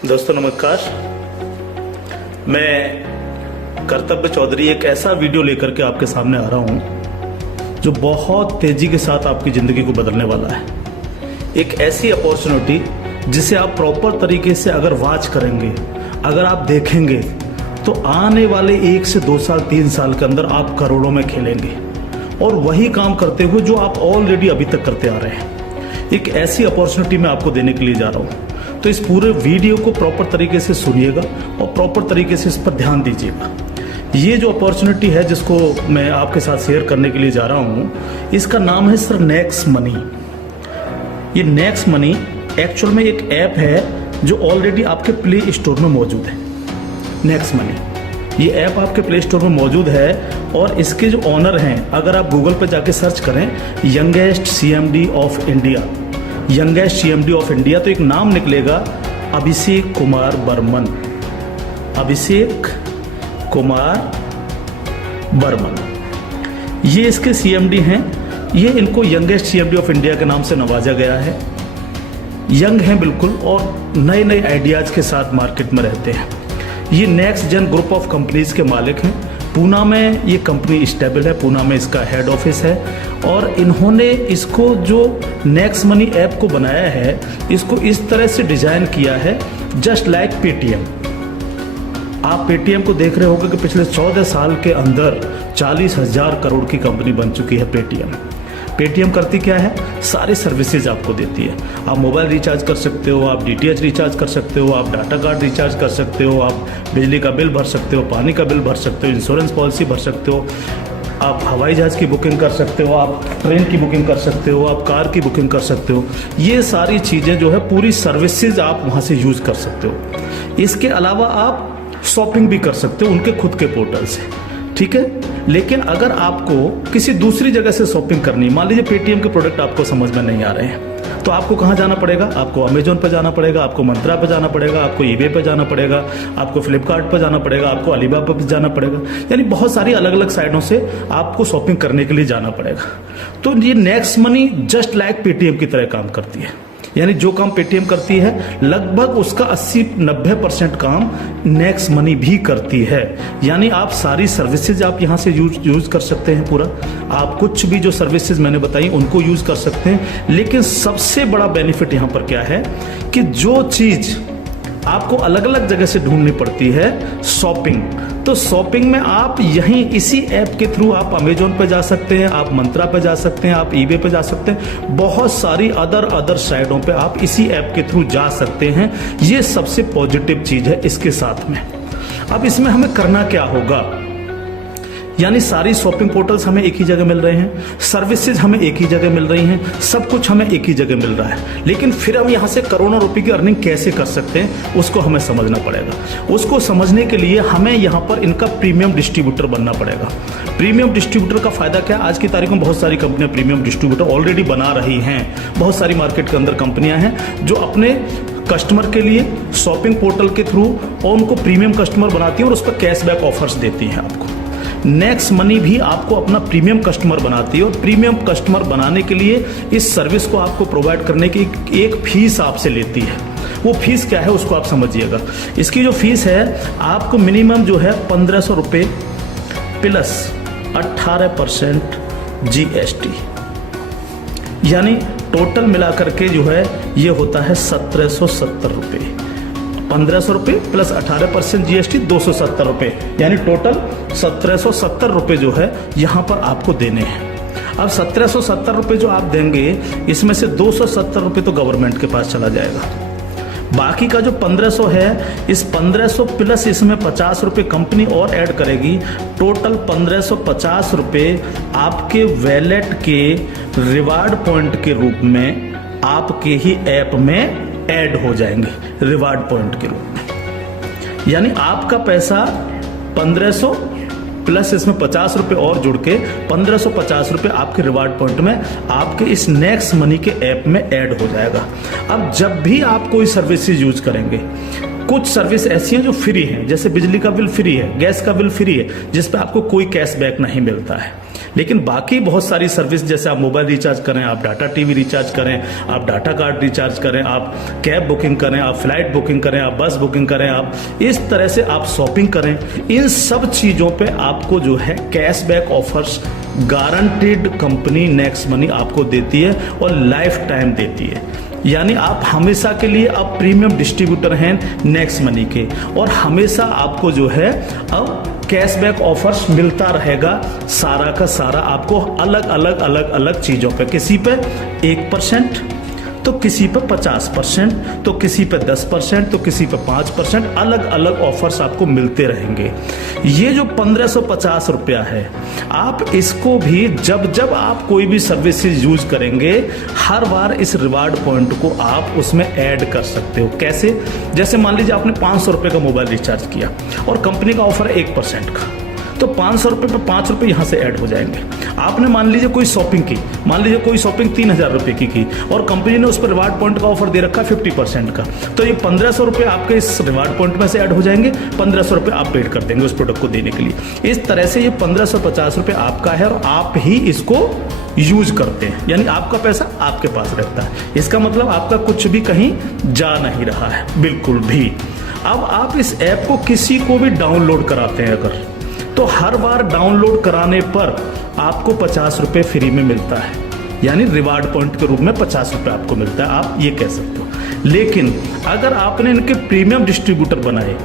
दोस्तों नमस्कार। मैं कर्तव्य चौधरी एक ऐसा वीडियो लेकर के आपके सामने आ रहा हूं जो बहुत तेजी के साथ आपकी ज़िंदगी को बदलने वाला है। एक ऐसी अपॉर्चुनिटी जिसे आप प्रॉपर तरीके से अगर वॉच करेंगे, अगर आप देखेंगे तो आने वाले 1 से 2 साल 3 साल के अंदर आप करोड़ों में खेलेंगे और वही काम करते हुए जो आप ऑलरेडी अभी तक करते आ रहे हैं। एक ऐसी अपॉर्चुनिटी मैं आपको देने के लिए जा रहा हूँ, तो इस पूरे वीडियो को प्रॉपर तरीके से सुनिएगा और प्रॉपर तरीके से इस पर ध्यान दीजिएगा। ये जो अपॉर्चुनिटी है जिसको मैं आपके साथ शेयर करने के लिए जा रहा हूँ, इसका नाम है सर नेक्स्ट मनी। ये नेक्स्ट मनी एक्चुअल में एक ऐप है जो ऑलरेडी आपके प्ले स्टोर में मौजूद है। नेक्स्ट मनी ये ऐप आपके प्ले स्टोर में मौजूद है और इसके जो ऑनर हैं, अगर आप गूगल पर जाके सर्च करें youngest CMD of India, youngest CMD of India, तो एक नाम निकलेगा अभिषेक कुमार बर्मन। अभिषेक कुमार बर्मन ये इसके सीएमडी हैं। ये इनको यंगेस्ट सीएमडी ऑफ इंडिया के नाम से नवाजा गया है। यंग हैं बिल्कुल और नए नए आइडियाज के साथ मार्केट में रहते हैं। ये next gen group of companies के मालिक हैं। पूना में ये कंपनी स्टेबल है, पूना में इसका हेड ऑफिस है और इन्होंने इसको जो नेक्स्ट मनी ऐप को बनाया है, इसको इस तरह से डिजाइन किया है जस्ट लाइक पेटीएम। आप पेटीएम को देख रहे होंगे कि पिछले 14 साल के अंदर 40,000 करोड़ की कंपनी बन चुकी है पेटीएम। पेटीएम करती क्या है? सारी सर्विसेज आपको देती है। आप मोबाइल रिचार्ज कर सकते हो, आप डीटीएच रिचार्ज कर सकते हो, आप डाटा कार्ड रिचार्ज कर सकते हो, आप बिजली का बिल भर सकते हो, पानी का बिल भर सकते हो, इंश्योरेंस पॉलिसी भर सकते हो, आप हवाई जहाज की बुकिंग कर सकते हो, आप ट्रेन की बुकिंग कर सकते हो, आप कार की बुकिंग कर सकते हो। ये सारी चीज़ें जो है पूरी सर्विसेज आप वहाँ से यूज़ कर सकते हो। इसके अलावा आप शॉपिंग भी कर सकते हो उनके खुद के पोर्टल से, ठीक है। लेकिन अगर आपको किसी दूसरी जगह से शॉपिंग करनी, मान लीजिए पेटीएम के प्रोडक्ट आपको समझ में नहीं आ रहे हैं, तो आपको कहाँ जाना पड़ेगा? आपको अमेजोन पर जाना पड़ेगा, आपको मंत्रा पर जाना पड़ेगा, आपको ईबे पर जाना पड़ेगा, आपको फ्लिपकार्ट पर जाना पड़ेगा, आपको अलीबाबा पर जाना पड़ेगा। यानी बहुत सारी अलग अलग साइटों से आपको शॉपिंग करने के लिए जाना पड़ेगा। तो ये next money just like Paytm की तरह काम करती है। यानी जो काम पेटीएम करती है लगभग उसका 80-90% काम नेक्स्ट मनी भी करती है। यानी आप सारी सर्विसेज आप यहां से यूज कर सकते हैं पूरा। आप कुछ भी जो सर्विसेज मैंने बताई उनको यूज कर सकते हैं। लेकिन सबसे बड़ा बेनिफिट यहां पर क्या है कि जो चीज आपको अलग अलग जगह से ढूंढनी पड़ती है, शॉपिंग, तो शॉपिंग में आप यहीं इसी ऐप के थ्रू आप अमेजोन पे जा सकते हैं, आप मंत्रा पे जा सकते हैं, आप ईबे पे जा सकते हैं, बहुत सारी अदर साइटों पे आप इसी ऐप के थ्रू जा सकते हैं। ये सबसे पॉजिटिव चीज है इसके साथ में। अब इसमें हमें करना क्या होगा? यानी सारी शॉपिंग पोर्टल्स हमें एक ही जगह मिल रहे हैं, सर्विसेज हमें एक ही जगह मिल रही हैं, सब कुछ हमें एक ही जगह मिल रहा है। लेकिन फिर हम यहाँ से करोड़ों रुपए की अर्निंग कैसे कर सकते हैं उसको हमें समझना पड़ेगा। उसको समझने के लिए हमें यहाँ पर इनका प्रीमियम डिस्ट्रीब्यूटर बनना पड़ेगा। प्रीमियम डिस्ट्रीब्यूटर का फायदा क्या? आज की तारीख में बहुत सारी कंपनियां प्रीमियम डिस्ट्रीब्यूटर ऑलरेडी बना रही हैं। बहुत सारी मार्केट के अंदर कंपनियां हैं जो अपने कस्टमर के लिए शॉपिंग पोर्टल के थ्रू और उनको प्रीमियम कस्टमर बनाती हैं और उस पर कैशबैक ऑफर्स देती हैं आपको। नेक्स्ट मनी भी आपको अपना प्रीमियम कस्टमर बनाती है और प्रीमियम कस्टमर बनाने के लिए इस सर्विस को आपको प्रोवाइड करने की एक फीस आपसे लेती है। वो फीस क्या है उसको आप समझिएगा। इसकी जो फीस है आपको मिनिमम जो है 1,500 रुपये प्लस 18% GST, यानी टोटल मिलाकर के जो है ये होता है 1,770 रुपये। 1,500 रुपये प्लस 18% GST 270 रुपये, यानी टोटल 1,770 रुपये जो है यहाँ पर आपको देने हैं। अब 1,770 रुपये जो आप देंगे, इसमें से 270 रुपये तो गवर्नमेंट के पास चला जाएगा। बाकी का जो 1,500 है, इस 1,500 प्लस इसमें 50 रुपये कंपनी और ऐड करेगी। टोटल 1,550 रुपये आपके वैलेट के रिवार्ड पॉइंट के रूप में आपके ही ऐप में ऐड हो जाएंगे, रिवार्ड पॉइंट के रूप में। यानी आपका पैसा 1,500 प्लस इसमें 50 रुपये और जुड़ के 1,550 रुपये आपके रिवार्ड पॉइंट में आपके इस नेक्स्ट मनी के ऐप में ऐड हो जाएगा। अब जब भी आप कोई सर्विसेज यूज करेंगे, कुछ सर्विस ऐसी हैं जो फ्री हैं, जैसे बिजली का बिल फ्री है, गैस का बिल फ्री है, जिस पे आपको कोई कैशबैक नहीं मिलता है। लेकिन बाकी बहुत सारी सर्विस, जैसे आप मोबाइल रिचार्ज करें, आप डाटा टीवी रिचार्ज करें, आप डाटा कार्ड रिचार्ज करें, आप कैब बुकिंग करें, आप फ्लाइट बुकिंग करें, आप बस बुकिंग करें, आप इस तरह से आप शॉपिंग करें, इन सब चीजों पे आपको जो है cashback offers guaranteed company next money आपको देती है और लाइफ टाइम देती है। यानी आप हमेशा के लिए अब प्रीमियम डिस्ट्रीब्यूटर हैं नेक्स्ट मनी के, और हमेशा आपको जो है अब कैशबैक ऑफर्स मिलता रहेगा सारा का सारा आपको अलग अलग चीजों पे, किसी पे 1%, तो किसी पे 50%, तो किसी पे 10%, तो किसी पे 5%, अलग अलग ऑफर्स आपको मिलते रहेंगे। ये जो 1550 रुपया है, आप इसको भी जब जब आप कोई भी सर्विसेज यूज करेंगे, हर बार इस रिवार्ड पॉइंट को आप उसमें ऐड कर सकते हो। कैसे? जैसे मान लीजिए आपने 500 रुपए का मोबाइल रिचार्ज किया और कंपनी का ऑफर है 1% का, तो 500 रुपए पे 5 रुपए यहां से ऐड हो जाएंगे। आपने मान लीजिए कोई शॉपिंग की, मान लीजिए कोई शॉपिंग 3000 रुपए की और कंपनी ने उस पर रिवार्ड पॉइंट का ऑफर दे रखा 50% का, तो ये 1500 रुपए आपके इस रिवार्ड पॉइंट में से ऐड हो जाएंगे, 1500 रुपए आप पेड कर देंगे उस प्रोडक्ट को देने के लिए। इस तरह से ये 1550 रुपए आपका है और आप ही इसको यूज करते हैं, यानी आपका पैसा आपके पास रहता है। इसका मतलब आपका कुछ भी कहीं जा नहीं रहा है, बिल्कुल भी। अब आप इस ऐप को किसी को भी डाउनलोड कराते हैं अगर, तो हर बार डाउनलोड कराने पर आपको 50 रुपए फ्री में मिलता है, यानी रिवार्ड पॉइंट के रूप में 50 रुपए आपको मिलता है, आप ये कह सकते हो। लेकिन अगर आपने इनके प्रीमियम डिस्ट्रीब्यूटर बनाए,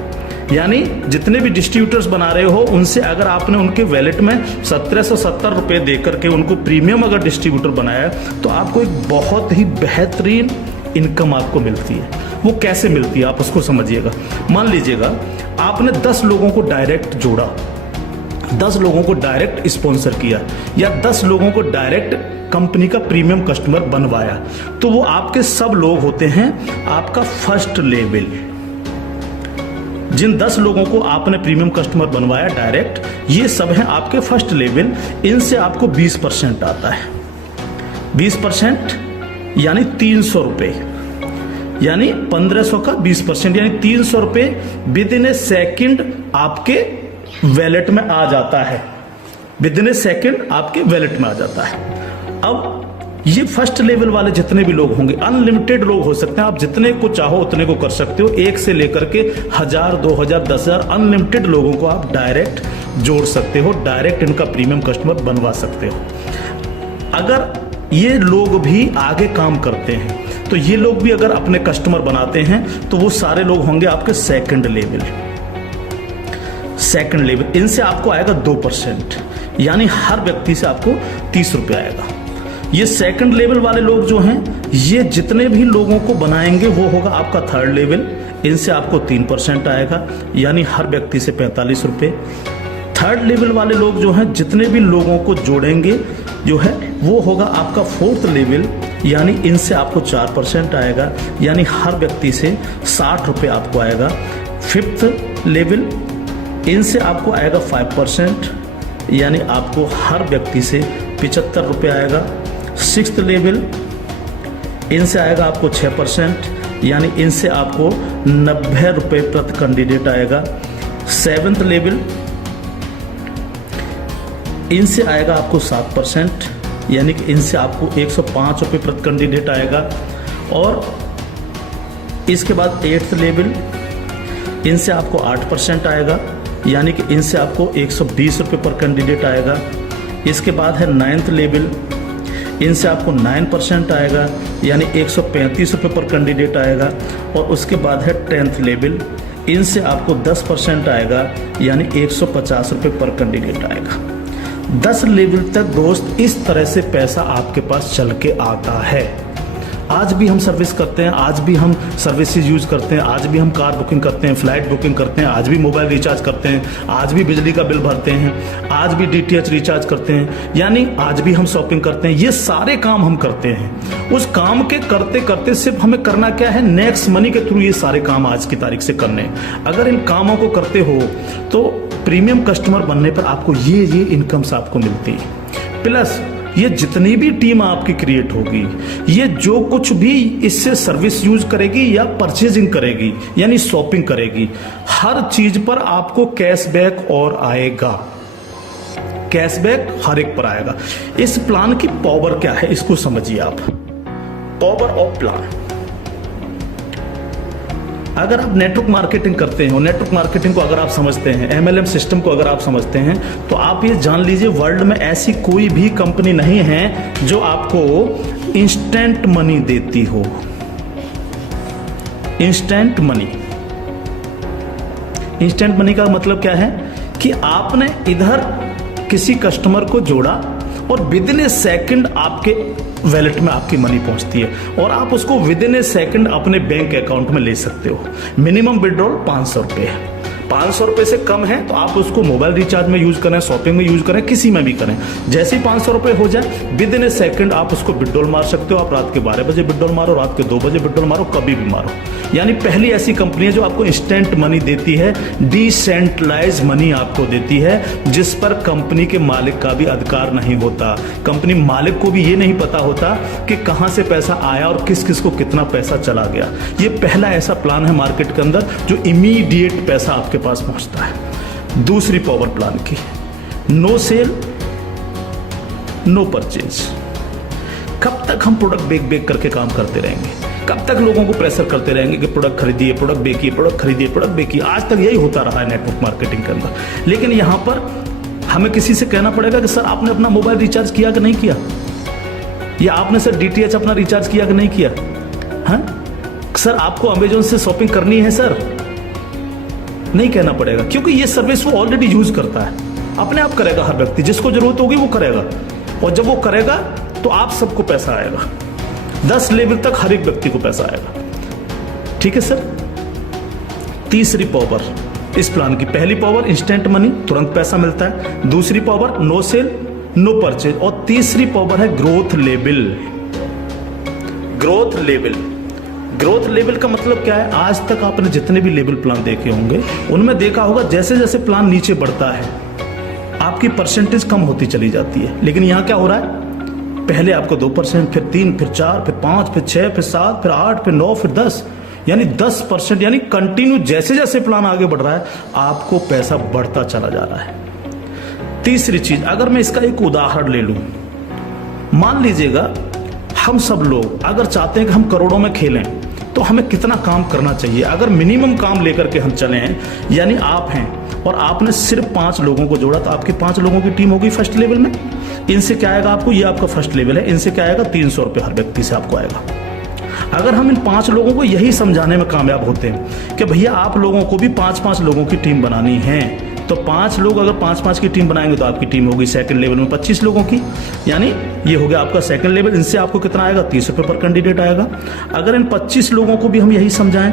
यानी जितने भी डिस्ट्रीब्यूटर्स बना रहे हो उनसे अगर आपने उनके वैलेट में 1770 रुपए देकर के उनको प्रीमियम अगर डिस्ट्रीब्यूटर बनाया, तो आपको एक बहुत ही बेहतरीन इनकम आपको मिलती है। वो कैसे मिलती है आप उसको समझिएगा। मान लीजिएगा आपने 10 लोगों को डायरेक्ट जोड़ा, 10 लोगों को डायरेक्ट स्पॉन्सर किया, या 10 लोगों को डायरेक्ट कंपनी का प्रीमियम कस्टमर बनवाया, तो वो आपके सब लोग होते हैं आपका फर्स्ट लेवल। जिन 10 लोगों को आपने प्रीमियम कस्टमर बनवाया डायरेक्ट, ये सब हैं आपके फर्स्ट लेवल। इनसे आपको 20% आता है, 20% यानी 300 रुपए, यानी 1500 का 20%, यानी 300 रुपए विद इन ए सेकेंड आपके वैलेट में आ जाता है, विद इन ए सेकेंड आपके वैलेट में आ जाता है। अब ये फर्स्ट लेवल वाले जितने भी लोग होंगे, अनलिमिटेड लोग हो सकते हैं, आप जितने को चाहो उतने को कर सकते हो, 1 से लेकर के 1000, 2000, 10,000 अनलिमिटेड लोगों को आप डायरेक्ट जोड़ सकते हो, डायरेक्ट इनका प्रीमियम कस्टमर बनवा सकते हो। अगर ये लोग भी आगे काम करते हैं, तो ये लोग भी अगर अपने कस्टमर बनाते हैं, तो वो सारे लोग होंगे आपके सेकंड लेवल। इनसे आपको आएगा 2%, यानी हर व्यक्ति से आपको 30 रुपए आएगा। ये सेकंड लेवल वाले लोग जो हैं, ये जितने भी लोगों को बनाएंगे वो होगा आपका थर्ड लेवल, इनसे आपको 3% आएगा, यानी हर व्यक्ति से 45 रुपए। थर्ड लेवल वाले लोग जो हैं, जितने भी लोगों को जोड़ेंगे जो है, वो होगा आपका फोर्थ लेवल, यानी इनसे आपको 4% आएगा, यानी हर व्यक्ति से 60 रुपए आपको आएगा। फिफ्थ लेवल, इनसे आपको आएगा 5%, यानी आपको हर व्यक्ति से 75 रुपए आएगा। सिक्स्थ लेवल, इनसे आएगा आपको 6%, यानी इनसे आपको 90 रुपए प्रति कैंडिडेट आएगा। सेवेंथ लेवल, इनसे आएगा आपको 7%, यानी कि इनसे आपको 105 रुपए प्रति कैंडिडेट आएगा। और इसके बाद 8th लेवल, इनसे आपको 8% आएगा, यानी कि इनसे आपको 120 रुपए पर कैंडिडेट आएगा। इसके बाद है 9th लेवल, इनसे आपको 9% आएगा, यानी 135 रुपए पर कैंडिडेट आएगा। और उसके बाद है 10th लेवल, इनसे आपको 10% आएगा, यानी 150 रुपए पर कैंडिडेट आएगा। 10 लेवल तक दोस्त इस तरह से पैसा आपके पास चल के आता है। आज भी हम सर्विस करते हैं, आज भी हम सर्विसेज यूज करते हैं, आज भी हम कार बुकिंग करते हैं, फ्लाइट बुकिंग करते हैं, आज भी मोबाइल रिचार्ज करते हैं, आज भी बिजली का बिल भरते हैं, आज भी DTH रिचार्ज करते हैं, यानी आज भी हम शॉपिंग करते हैं। ये सारे काम हम करते हैं। उस काम के करते करते सिर्फ हमें करना क्या है, नेक्स्ट मनी के थ्रू ये सारे काम आज की तारीख से करने। अगर इन कामों को करते हो तो प्रीमियम कस्टमर बनने पर आपको ये इनकम्स आपको मिलती है। प्लस ये जितनी भी टीम आपकी क्रिएट होगी, ये जो कुछ भी इससे सर्विस यूज करेगी या परचेजिंग करेगी, यानी शॉपिंग करेगी, हर चीज पर आपको कैशबैक और आएगा। कैशबैक हर एक पर आएगा। इस प्लान की पावर क्या है इसको समझिए आप। पावर ऑफ प्लान, अगर आप नेटवर्क मार्केटिंग करते हैं, नेटवर्क मार्केटिंग को अगर आप समझते हैं, MLM सिस्टम को अगर आप समझते हैं, तो आप ये जान लीजिए वर्ल्ड में ऐसी कोई भी कंपनी नहीं है जो आपको इंस्टेंट मनी देती हो। इंस्टेंट मनी, इंस्टेंट मनी का मतलब क्या है कि आपने इधर किसी कस्टमर को जोड़ा और विद इन ए सेकंड आपके वैलेट में आपकी मनी पहुंचती है और आप उसको विद इन ए सेकंड अपने बैंक अकाउंट में ले सकते हो। मिनिमम विड्रॉल 500 रुपये है। 500 रुपये से कम है तो आप उसको मोबाइल रिचार्ज में यूज करें, शॉपिंग में यूज करें, किसी में भी करें। जैसे ही 500 रुपये हो जाए विद इन ए सेकंड आप उसको विड्रॉल मार सकते हो। आप रात के 12 बजे विड्रॉल मारो, रात के 2 बजे विड्रॉल मारो, कभी भी मारो। यानी पहली ऐसी कंपनी है जो आपको इंस्टेंट मनी देती है, डिसेंट्रलाइज मनी आपको देती है, जिस पर कंपनी के मालिक का भी अधिकार नहीं होता। कंपनी मालिक को भी ये नहीं पता होता कि कहां से पैसा आया और किस किस को कितना पैसा चला गया। ये पहला ऐसा प्लान है मार्केट के अंदर जो इमीडिएट पैसा आपके पास पहुंचता है। दूसरी पावर प्लान की, नो सेल नो परचेज। कब तक हम प्रोडक्ट बेक करके काम करते रहेंगे? कब तक लोगों को प्रेशर करते रहेंगे कि प्रोडक्ट खरीदिए, प्रोडक्ट बेकिए, प्रोडक्ट खरीदिए, प्रोडक्ट बेकिए? आज तक यही होता रहा है नेटवर्क मार्केटिंग के अंदर। लेकिन यहां पर हमें किसी से कहना पड़ेगा कि सर आपने अपना मोबाइल रिचार्ज किया कि नहीं किया, या आपने सर DTH अपना रिचार्ज किया कि नहीं किया? हाँ सर आपको अमेजोन से शॉपिंग करनी है सर, नहीं कहना पड़ेगा, क्योंकि ये सर्विस वो ऑलरेडी यूज करता है। अपने आप करेगा, हर व्यक्ति जिसको जरूरत होगी वो करेगा, और जब वो करेगा तो आप सबको पैसा आएगा। 10 लेवल तक हर एक व्यक्ति को पैसा आएगा। ठीक है सर। तीसरी पावर इस प्लान की, पहली पावर इंस्टेंट मनी, तुरंत पैसा मिलता है। दूसरी power no sell no purchase, और तीसरी पावर है growth level. Growth level, growth level का मतलब क्या है? आज तक आपने जितने भी लेवल प्लान देखे होंगे उनमें देखा होगा जैसे जैसे प्लान नीचे बढ़ता है आपकी परसेंटेज कम होती चली जाती है। लेकिन यहां क्या हो रहा है? पहले आपको 2%, फिर 3, फिर 4, फिर 5, फिर 6, फिर 7, फिर 8, फिर 9, फिर 10, यानी 10%, यानी कंटिन्यू जैसे जैसे प्लान आगे बढ़ रहा है आपको पैसा बढ़ता चला जा रहा है। तीसरी चीज, अगर मैं इसका एक उदाहरण ले लूं, मान लीजिएगा हम सब लोग अगर चाहते हैं कि हम करोड़ों में खेलें तो हमें कितना काम करना चाहिए? अगर मिनिमम काम लेकर के हम चलें, यानी आप हैं और आपने सिर्फ 5 लोगों को जोड़ा तो आपकी 5 लोगों की टीम होगी फर्स्ट लेवल में। इनसे क्या आएगा आपको? ये आपका फर्स्ट लेवल है। इनसे क्या आएगा? 300 रुपये हर व्यक्ति से आपको आएगा। अगर हम इन 5 लोगों को यही समझाने में कामयाब होते हैं कि भैया आप लोगों को भी 5-5 लोगों की टीम बनानी है, तो 5 लोग अगर 5-5 की टीम बनाएंगे तो आपकी टीम होगी सेकंड लेवल में 25 लोगों की, यानी ये हो गया आपका सेकंड लेवल। इनसे आपको कितना आएगा? 30 रुपये पर कैंडिडेट आएगा। अगर इन 25 लोगों को भी हम यही समझाएं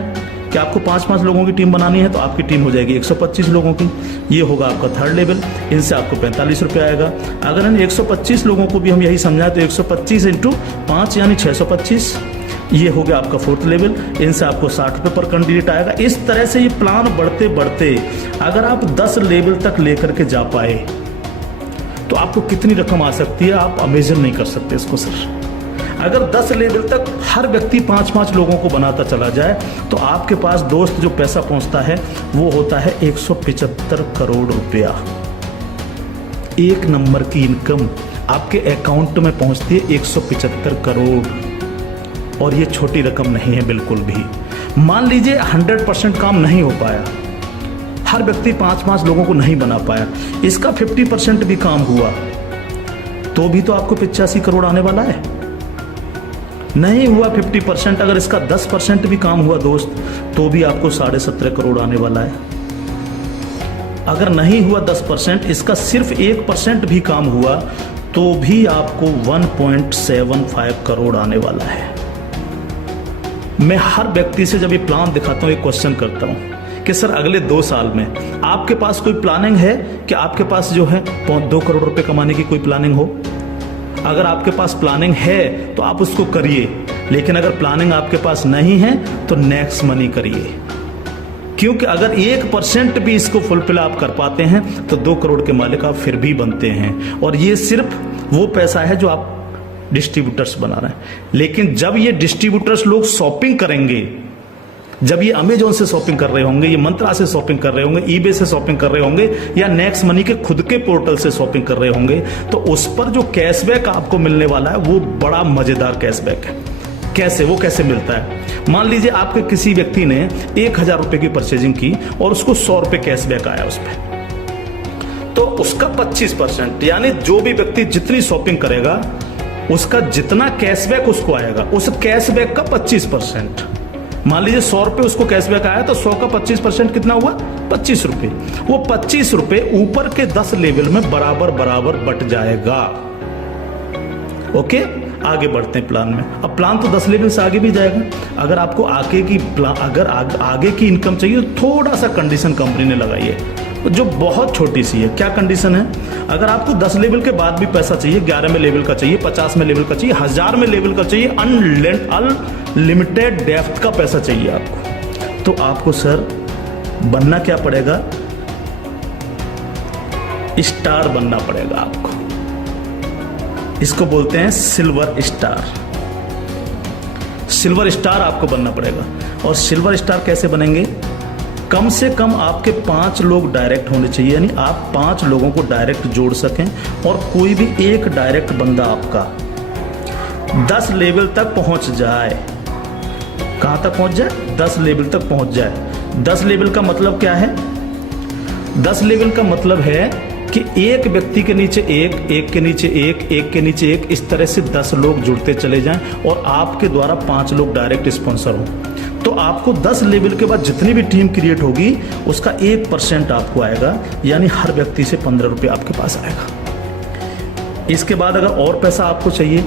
कि आपको 5-5 लोगों की टीम बनानी है तो आपकी टीम हो जाएगी 125 लोगों की, ये होगा आपका थर्ड लेवल। इनसे आपको 45 रुपये आएगा। अगर इन 125 लोगों को भी हम यही समझाएं तो 125 × 5 यानी 625, ये हो गया आपका फोर्थ लेवल। इनसे आपको 60 रुपये पर कैंडिडेट आएगा। इस तरह से ये प्लान बढ़ते बढ़ते अगर आप 10 लेवल तक लेकर के जा पाए तो आपको कितनी रकम आ सकती है आप इमेजिन नहीं कर सकते इसको सर। अगर 10 लेवल तक हर व्यक्ति 5-5 लोगों को बनाता चला जाए तो आपके पास दोस्त जो पैसा पहुंचता है वो होता है 175 करोड़ रुपया। एक नंबर की इनकम आपके अकाउंट में पहुंचती है 175 करोड़, और ये छोटी रकम नहीं है बिल्कुल भी। मान लीजिए 100% काम नहीं हो पाया, हर व्यक्ति 5-5 लोगों को नहीं बना पाया, इसका 50% भी काम हुआ तो भी तो आपको 85 करोड़ आने वाला है। नहीं हुआ 50%, अगर इसका 10% भी काम हुआ दोस्त तो भी आपको 17.5 करोड़ आने वाला है। अगर नहीं हुआ 10%, इसका सिर्फ 1% भी काम हुआ तो भी आपको 1.75 करोड़ आने वाला है। मैं हर व्यक्ति से जब ये प्लान दिखाता हूं एक क्वेश्चन करता हूं कि सर अगले 2 साल में आपके पास कोई प्लानिंग है कि आपके पास जो है 2 करोड़ रुपए कमाने की कोई प्लानिंग हो? अगर आपके पास प्लानिंग है तो आप उसको करिए, लेकिन अगर प्लानिंग आपके पास नहीं है तो नेक्स्ट मनी करिए, क्योंकि अगर 1% भी इसको फुलफिल आप कर पाते हैं तो 2 करोड़ के मालिक आप फिर भी बनते हैं। और ये सिर्फ वो पैसा है जो आप डिस्ट्रीब्यूटर्स बना रहे हैं। लेकिन जब ये डिस्ट्रीब्यूटर्स लोग शॉपिंग करेंगे जब ये अमेजोन से शॉपिंग कर रहे होंगे, ये मंत्रा से शॉपिंग कर रहे होंगे, ईबे से शॉपिंग कर रहे होंगे, या नेक्स्ट मनी के खुद के पोर्टल से शॉपिंग कर रहे होंगे, तो उस पर जो कैशबैक आपको मिलने वाला है वो बड़ा मजेदार कैशबैक है। कैसे, वो कैसे मिलता है? मान लीजिए आपके किसी व्यक्ति ने 1000 रुपए की परचेजिंग की और उसको 100 रुपए कैशबैक आया उस पर, तो उसका 25%, यानी जो भी व्यक्ति जितनी शॉपिंग करेगा उसका जितना कैशबैक उसको आएगा, उस कैशबैक का 25%। मान लीजिए 100 रुपए उसको कैशबैक आया, तो 100 का 25% कितना हुआ? 25 रुपए। वो 25 रुपए ऊपर के 10 लेवल में बराबर बराबर बट जाएगा। ओके, आगे बढ़ते हैं प्लान में। अब प्लान तो 10 लेवल से आगे भी जाएगा। अगर आपको आगे की इनकम चाहिए तो थोड़ा सा कंडीशन कंपनी ने लगाई है जो बहुत छोटी सी है। क्या कंडीशन है? अगर आपको 10 लेवल के बाद भी पैसा चाहिए, 11 में लेवल का चाहिए, 50 में लेवल का चाहिए, 1000 में लेवल का चाहिए, अनलिमिटेड डेप्थ का पैसा चाहिए आपको, तो आपको सर बनना क्या पड़ेगा? स्टार बनना पड़ेगा आपको। इसको बोलते हैं सिल्वर स्टार। सिल्वर स्टार आपको बनना पड़ेगा। और सिल्वर स्टार कैसे बनेंगे? कम से कम आपके 5 लोग डायरेक्ट होने चाहिए, यानी आप 5 लोगों को डायरेक्ट जोड़ सकें, और कोई भी एक डायरेक्ट बंदा आपका 10 लेवल तक पहुंच जाए। कहां तक पहुंच जाए? 10 लेवल तक पहुंच जाए। 10 लेवल का मतलब क्या है? 10 लेवल का मतलब है कि एक व्यक्ति के नीचे एक के नीचे एक के नीचे एक, इस तरह से 10 लोग जुड़ते चले जाएं और आपके द्वारा 5 लोग डायरेक्ट स्पॉन्सर हो, तो आपको 10 लेवल के बाद जितनी भी टीम क्रिएट होगी उसका 1% आपको आएगा, यानी हर व्यक्ति से 15 रुपये आपके पास आएगा। इसके बाद अगर और पैसा आपको चाहिए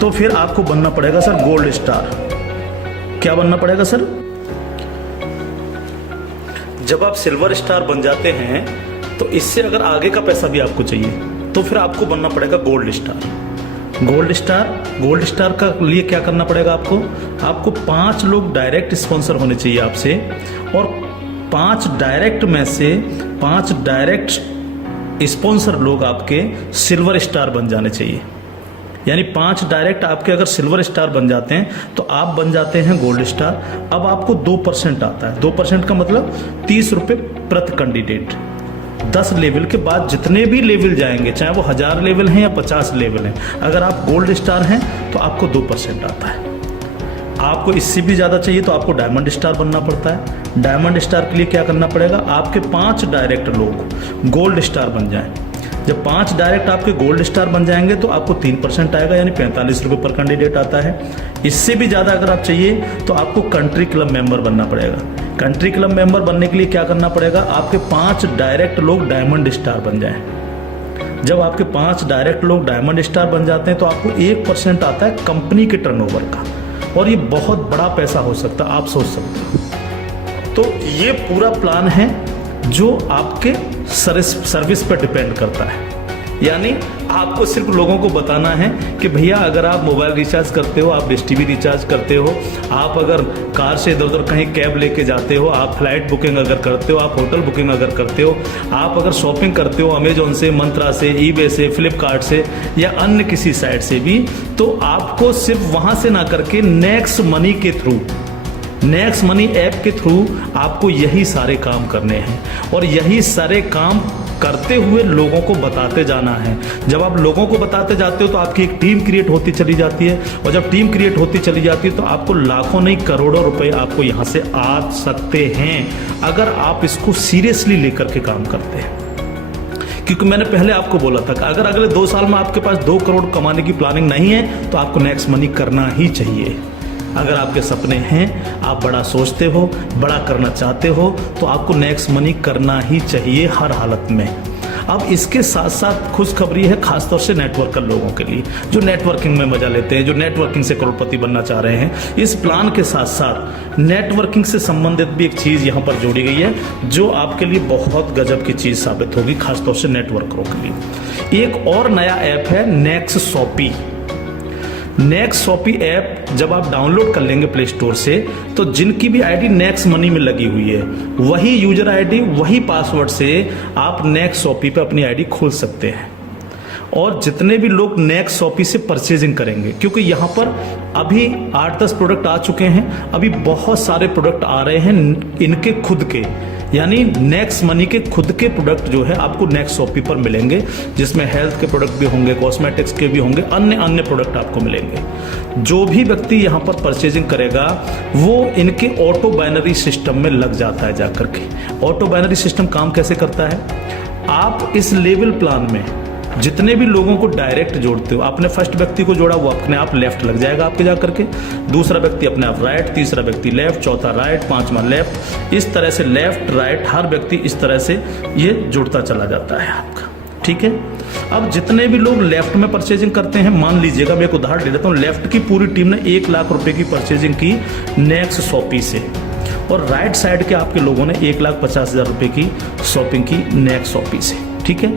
तो फिर आपको बनना पड़ेगा सर गोल्ड स्टार। क्या बनना पड़ेगा सर? जब आप सिल्वर स्टार बन जाते हैं तो इससे अगर आगे का पैसा भी आपको चाहिए तो फिर आपको बनना पड़ेगा गोल्ड स्टार। गोल्ड स्टार का लिए क्या करना पड़ेगा आपको 5 लोग डायरेक्ट स्पॉन्सर होने चाहिए आपसे, और 5 डायरेक्ट में से 5 डायरेक्ट स्पॉन्सर लोग आपके सिल्वर स्टार बन जाने चाहिए। यानी 5 डायरेक्ट आपके अगर सिल्वर स्टार बन जाते हैं तो आप बन जाते हैं गोल्ड स्टार। अब आपको 2% आता है। 2% का मतलब 30 रुपये प्रति कैंडिडेट। 10 लेवल के बाद जितने भी लेवल जाएंगे, चाहे वो 1000 लेवल हैं या 50 लेवल हैं, अगर आप गोल्ड स्टार हैं तो आपको 2% आता है। आपको इससे भी ज़्यादा चाहिए तो आपको डायमंड स्टार बनना पड़ता है। डायमंड स्टार के लिए क्या करना पड़ेगा? आपके 5 डायरेक्ट लोग गोल्ड स्टार बन जाएं। जब 5 डायरेक्ट आपके गोल्ड स्टार बन जाएंगे तो आपको 3% आएगा, यानी 45 रुपये पर कैंडिडेट आता है। इससे भी ज़्यादा अगर आप चाहिए तो आपको कंट्री क्लब मेंबर बनना पड़ेगा। कंट्री क्लब मेंबर बनने के लिए क्या करना पड़ेगा? आपके 5 डायरेक्ट लोग डायमंड स्टार बन जाएं। जब आपके 5 डायरेक्ट लोग डायमंड स्टार बन जाते हैं तो आपको 1% आता है कंपनी के टर्नओवर का, और ये बहुत बड़ा पैसा हो सकता है, आप सोच सकते हो। तो ये पूरा प्लान है जो आपके सर्विस पर डिपेंड करता है। यानी आपको सिर्फ लोगों को बताना है कि भैया अगर आप मोबाइल रिचार्ज करते हो, आप डिश टीवी रिचार्ज करते हो, आप अगर कार से इधर उधर कहीं कैब लेके जाते हो, आप फ्लाइट बुकिंग अगर करते हो, आप होटल बुकिंग अगर करते हो, आप अगर शॉपिंग करते हो अमेजोन से, मंत्रा से, ईबे से, फ्लिपकार्ट से या अन्य किसी साइट से भी, तो आपको सिर्फ वहाँ से ना करके नेक्स्ट मनी के थ्रू, नेक्स्ट मनी ऐप के थ्रू आपको यही सारे काम करने हैं, और यही सारे काम करते हुए लोगों को बताते जाना है। जब आप लोगों को बताते जाते हो तो आपकी एक टीम क्रिएट होती चली जाती है, और जब टीम क्रिएट होती चली जाती है तो आपको लाखों नहीं करोड़ों रुपए आपको यहाँ से आ सकते हैं, अगर आप इसको सीरियसली लेकर के काम करते हैं। क्योंकि मैंने पहले आपको बोला था कि अगर अगले 2 साल में आपके पास 2 करोड़ कमाने की प्लानिंग नहीं है तो आपको नेक्स्ट मनी करना ही चाहिए। अगर आपके सपने हैं, आप बड़ा सोचते हो, बड़ा करना चाहते हो, तो आपको नेक्स्ट मनी करना ही चाहिए हर हालत में। अब इसके साथ साथ खुशखबरी है खासतौर से नेटवर्कर लोगों के लिए, जो नेटवर्किंग में मजा लेते हैं, जो नेटवर्किंग से करोड़पति बनना चाह रहे हैं। इस प्लान के साथ साथ नेटवर्किंग से संबंधित भी एक चीज यहाँ पर जोड़ी गई है जो आपके लिए बहुत गजब की चीज साबित होगी, खासतौर से नेटवर्करों के लिए। एक और नया ऐप है Next Shoppy. Next Shoppy app जब आप डाउनलोड कर लेंगे प्ले स्टोर से, तो जिनकी भी आईडी नेक्स्ट मनी में लगी हुई है, वही यूजर आईडी, वही पासवर्ड से आप नेक्स्ट शॉपी पे अपनी आईडी खोल सकते हैं। और जितने भी लोग नेक्स्ट शॉपी से परचेजिंग करेंगे, क्योंकि यहाँ पर अभी 8-10 प्रोडक्ट आ चुके हैं, अभी बहुत सारे प्रोडक्ट आ रहे हैं इनके खुद के, यानी नेक्स्ट मनी के खुद के प्रोडक्ट जो है आपको नेक्स्ट शॉपी पर मिलेंगे, जिसमें हेल्थ के प्रोडक्ट भी होंगे, कॉस्मेटिक्स के भी होंगे, अन्य प्रोडक्ट आपको मिलेंगे। जो भी व्यक्ति यहाँ पर परचेजिंग करेगा वो इनके ऑटो बाइनरी सिस्टम में लग जाता है जाकर के। ऑटो बाइनरी सिस्टम काम कैसे करता है, आप इस लेवल प्लान में जितने भी लोगों को डायरेक्ट जोड़ते हो, आपने फर्स्ट व्यक्ति को जोड़ा वो अपने आप लेफ्ट लग जाएगा आपके जाकर के, दूसरा व्यक्ति अपने आप राइट, तीसरा व्यक्ति लेफ्ट, चौथा राइट, पांचवा लेफ्ट, इस तरह से लेफ्ट राइट हर व्यक्ति इस तरह से ये जुड़ता चला जाता है आपका। ठीक है, अब जितने भी लोग लेफ्ट में परचेजिंग करते हैं, मान लीजिएगा मैं एक उदाहरण दे देता हूँ, लेफ्ट की पूरी टीम ने 1 लाख रुपए की परचेजिंग की नेक्स्ट शॉपी से, और राइट साइड के आपके लोगों ने 1,50,000 रुपए की शॉपिंग की नेक्स्ट शॉपी से। ठीक है,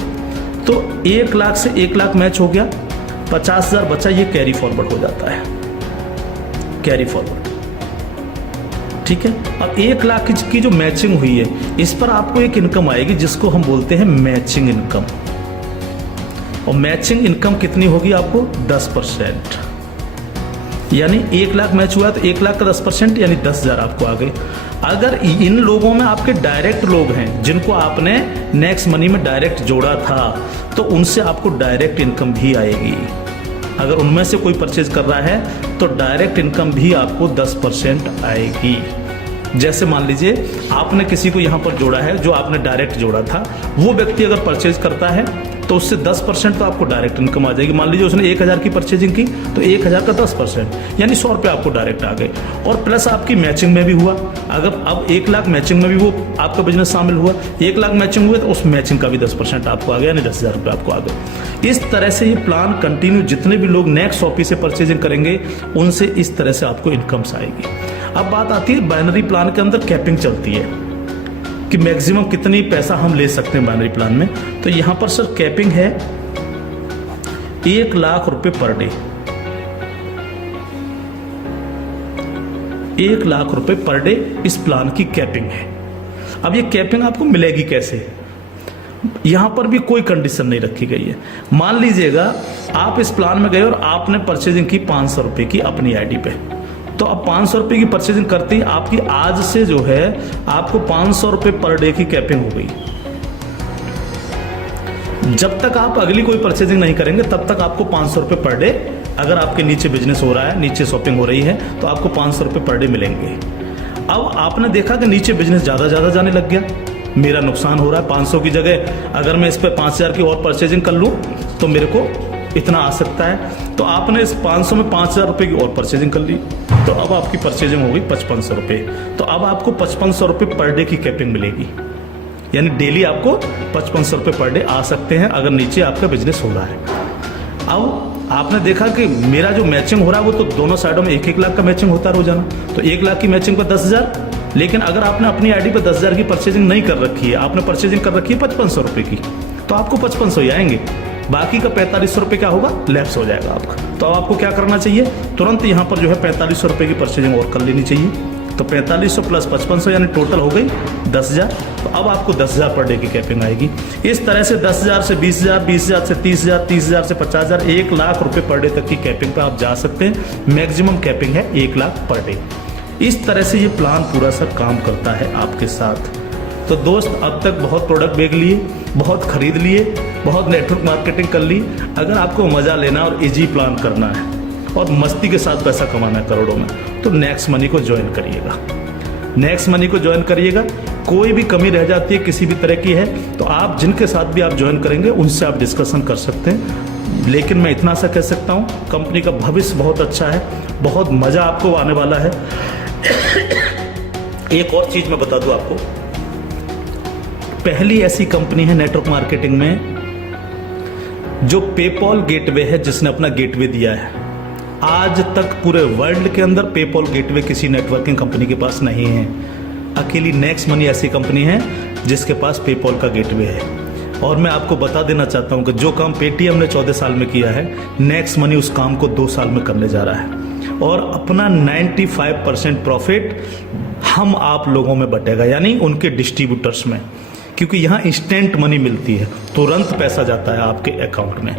तो 1 लाख से 1 लाख मैच हो गया, 50,000 बचा, ये कैरी फॉरवर्ड हो जाता है, कैरी फॉरवर्ड। ठीक है, अब 1 लाख की जो मैचिंग हुई है इस पर आपको एक इनकम आएगी जिसको हम बोलते हैं मैचिंग इनकम, और मैचिंग इनकम कितनी होगी आपको 10%, यानी 1 लाख मैच हुआ तो 1 लाख का 10% यानी 10,000 आपको आ गए। अगर इन लोगों में आपके डायरेक्ट लोग हैं जिनको आपने नेक्स्ट मनी में डायरेक्ट जोड़ा था, तो उनसे आपको डायरेक्ट इनकम भी आएगी। अगर उनमें से कोई परचेज कर रहा है तो डायरेक्ट इनकम भी आपको 10% आएगी। जैसे मान लीजिए आपने किसी को यहां पर जोड़ा है, जो आपने डायरेक्ट जोड़ा था, वो व्यक्ति अगर परचेज करता है तो उससे 10% तो आपको डायरेक्ट इनकम आ जाएगी। मान लीजिए उसने 1,000 की परचेजिंग की तो 1,000 का 10% यानी 100 रुपये आपको डायरेक्ट आ गए, और प्लस आपकी मैचिंग में भी हुआ। अगर अब 1 लाख मैचिंग में भी वो आपका बिजनेस शामिल हुआ, 1 लाख मैचिंग हुए तो उस मैचिंग का भी 10% आपको आ गया, यानी 10,000 रुपये आपको आ गए। इस तरह से ये प्लान कंटिन्यू, जितने भी लोग नेक्स्ट शॉपी से परचेजिंग करेंगे उनसे इस तरह से आपको इनकम्स आएगी। अब बात आती है बाइनरी प्लान के अंदर कैपिंग चलती है कि मैक्सिमम कितनी पैसा हम ले सकते हैं बाइनरी प्लान में। तो यहां पर सर कैपिंग है 1 लाख रुपए पर डे, 1 लाख रुपए पर डे इस प्लान की कैपिंग है। अब ये कैपिंग आपको मिलेगी कैसे, यहां पर भी कोई कंडीशन नहीं रखी गई है। मान लीजिएगा आप इस प्लान में गए और आपने परचेजिंग की 500 रुपए की अपनी आईडी पे, तो अब 500 रुपए की परचेजिंग करती आपकी आज से जो है आपको 500 रुपए पर डे की कैपिंग हो गई। जब तक आप अगली कोई परचेजिंग नहीं करेंगे तब तक आपको 500 रुपए पर डे, अगर आपके नीचे बिजनेस हो रहा है, नीचे शॉपिंग हो रही है, तो आपको 500 रुपए पर डे मिलेंगे। अब आपने देखा कि नीचे बिजनेस ज्यादा जाने लग गया, मेरा नुकसान हो रहा है, 500 की जगह अगर मैं इस पर 5,000 की और परचेजिंग कर लूं तो मेरे को इतना आ सकता है, तो आपने इस 500 में 5,000 रुपए की और परचेजिंग कर ली, तो अब आपकी परचेजिंग हो गई 5500 रुपए। तो अब आपको 5500 रुपए पर डे की कैपिंग मिलेगी, यानी डेली आपको 5500 रुपए पर डे आ सकते हैं अगर नीचे आपका बिजनेस हो रहा है। अब आपने देखा कि मेरा जो मैचिंग हो रहा है वो तो दोनों साइडों में 1-1 लाख का मैचिंग होता है रोजाना, तो 1 लाख की मैचिंग पर 10,000। लेकिन अगर आपने अपनी आईडी पर 10,000 की परचेजिंग नहीं कर रखी है, आपने परचेजिंग कर रखी है 5500 रुपए की, तो आपको 5500 ही आएंगे, बाकी का 4500 रुपए क्या होगा, लैप्स हो जाएगा आपका। तो अब आपको क्या करना चाहिए, तुरंत यहाँ पर जो है 4500 रुपए की परचेजिंग और कर लेनी चाहिए। तो 4500 प्लस 5500 यानी टोटल हो गई 10,000। तो अब आपको 10,000 पर डे की कैपिंग आएगी। इस तरह से 10,000 से 20,000, 20,000 से 30,000, 30,000 से 50,000, 1 लाख रुपए पर डे तक की कैपिंग पे आप जा सकते हैं। मैक्सिमम कैपिंग है 1 लाख पर डे। इस तरह से ये प्लान पूरा सा काम करता है आपके साथ। तो दोस्त, अब तक बहुत प्रोडक्ट बेच लिए, बहुत खरीद लिए, बहुत नेटवर्क मार्केटिंग कर ली। अगर आपको मजा लेना और इजी प्लान करना है और मस्ती के साथ पैसा कमाना है करोड़ों में, तो नेक्स्ट मनी को ज्वाइन करिएगा। नेक्स्ट मनी को ज्वाइन करिएगा। कोई भी कमी रह जाती है किसी भी तरह की है तो आप जिनके साथ भी आप ज्वाइन करेंगे उनसे आप डिस्कशन कर सकते हैं। लेकिन मैं इतना सा कह सकता हूँ, कंपनी का भविष्य बहुत अच्छा है, बहुत मजा आपको आने वाला है। एक और चीज मैं बता दूं आपको, पहली ऐसी कंपनी है नेटवर्क मार्केटिंग में जो पेपॉल गेटवे है, जिसने अपना गेटवे दिया है। आज तक पूरे वर्ल्ड के अंदर पेपॉल गेटवे किसी नेटवर्किंग कंपनी के पास नहीं है। अकेली नेक्स्ट मनी ऐसी कंपनी है जिसके पास पेपॉल का गेटवे है। और मैं आपको बता देना चाहता हूं कि जो काम पेटीएम ने 14 साल में किया है, नेक्स्ट मनी उस काम को 2 साल में करने जा रहा है। और अपना 95% प्रॉफिट हम आप लोगों में बटेगा, यानी उनके डिस्ट्रीब्यूटर्स में, क्योंकि यहाँ इंस्टेंट मनी मिलती है, तुरंत पैसा जाता है आपके अकाउंट में।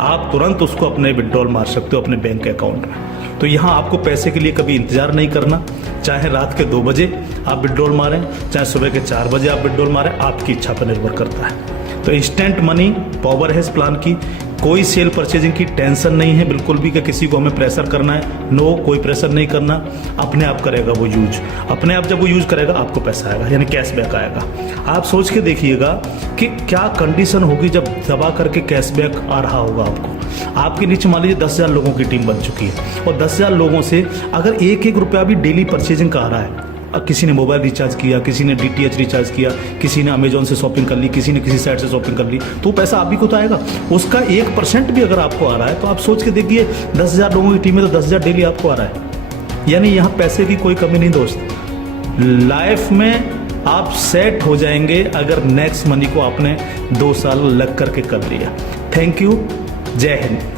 आप तुरंत उसको अपने विड्रॉल मार सकते हो अपने बैंक अकाउंट में। तो यहाँ आपको पैसे के लिए कभी इंतजार नहीं करना, चाहे रात के 2 बजे आप विड्रॉल मारें, चाहे सुबह के 4 बजे आप विड्रॉल मारें, आपकी इच्छा पर निर्भर करता है। तो इंस्टेंट मनी पावर है इस प्लान की। कोई सेल परचेजिंग की टेंशन नहीं है बिल्कुल भी कि किसी को हमें प्रेशर करना है। नो, कोई प्रेशर नहीं करना, अपने आप करेगा वो यूज। अपने आप जब वो यूज करेगा आपको पैसा आएगा, यानी कैशबैक आएगा। आप सोच के देखिएगा कि क्या कंडीशन होगी जब दबा करके कैशबैक आ रहा होगा आपको। आपके नीचे मान लीजिए 10,000 लोगों की टीम बन चुकी है और 10,000 लोगों से अगर 1-1 रुपया भी डेली परचेजिंग का आ रहा है, किसी ने मोबाइल रिचार्ज किया, किसी ने DTH रिचार्ज किया, किसी ने अमेजोन से शॉपिंग कर ली, किसी ने किसी साइट से शॉपिंग कर ली, तो पैसा आप भी को तो आएगा। उसका 1% भी अगर आपको आ रहा है तो आप सोच के देखिए 10,000 लोगों की टीम में तो 10,000 डेली आपको आ रहा है। यानी यहाँ पैसे की कोई कमी नहीं दोस्त। लाइफ में आप सेट हो जाएंगे अगर नेक्स्ट मनी को आपने 2 साल लग करके कर लिया। थैंक यू, जय हिंद।